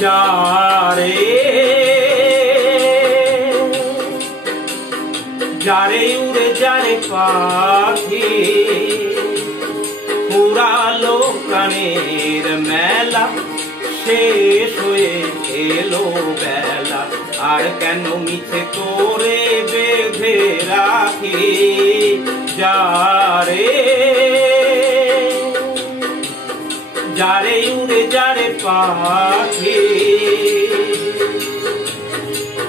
যারে যারে উড়ে যারে পাখি পুরালো প্রাণের মেলা শেষ হয়ে এলো বেলা আর কেন মিছে তোরে বেঁধে রাখি যারে যারে উড়ে যারে পাখি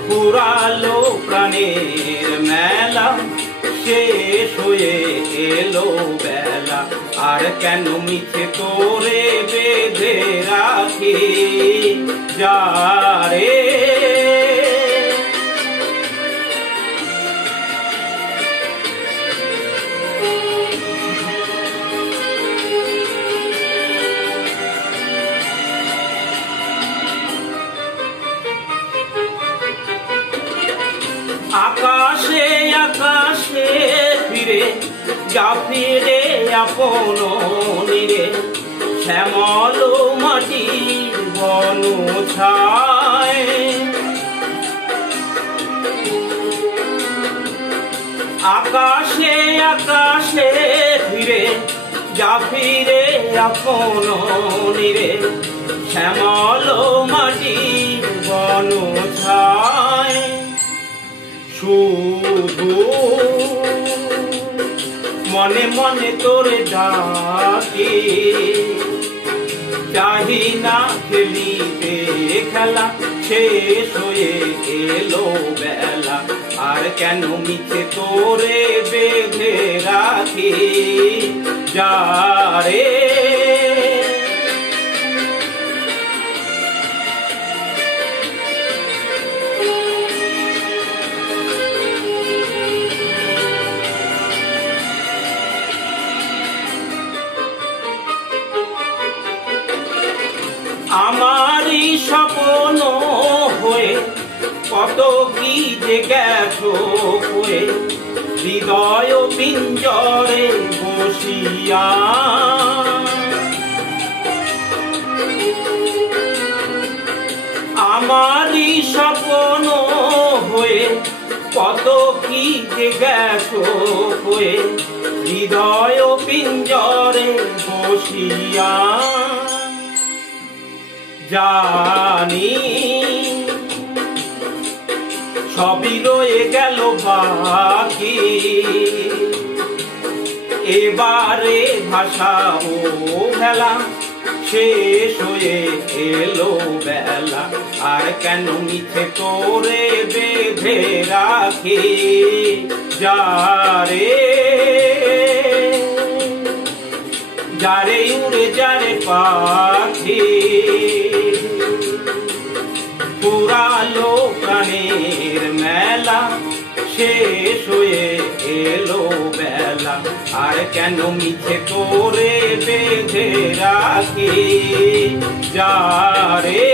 পুরালো প্রাণের মেলা শেষ হয়ে এলো বেলা আর কেন মিছে তোরে বেঁধে রাখি যারে আকাশে আকাশে ফিরে যা ফিরে আপন নিরে শ্যামল মাটির বন ছায় আকাশে আকাশে ফিরে যা ফিরে আপন নিরে শ্যামল মাটির বন ছায় শুধু মনে মনে তোরে ডাকি চাহি না খেলিতে খেলা শেষ হয়ে এলো বেলা আর কেন মিছে তোরে বেঁধে রাখি যারে আমারই স্বপ্ন হয়ে কত কি যে গেছো হয়ে হৃদয় পিঞ্জরে বসিয়া আমারই স্বপ্ন হয়ে কত কি যে গেছো হয়ে হৃদয় পিঞ্জরে বসিয়া জানি সবই রয়ে গেল বাকি এবারে ভাষাবো ভেলা শেষ হয়ে এলো বেলা আর কেন মিছে তোরে বেঁধে রাখি যারে যারে উড়ে যারে পাখি পুরালো প্রাণের মেলা শেষ হয়ে এলো বেলা আর কেন মিছে তোরে বেঁধে রাখি যারে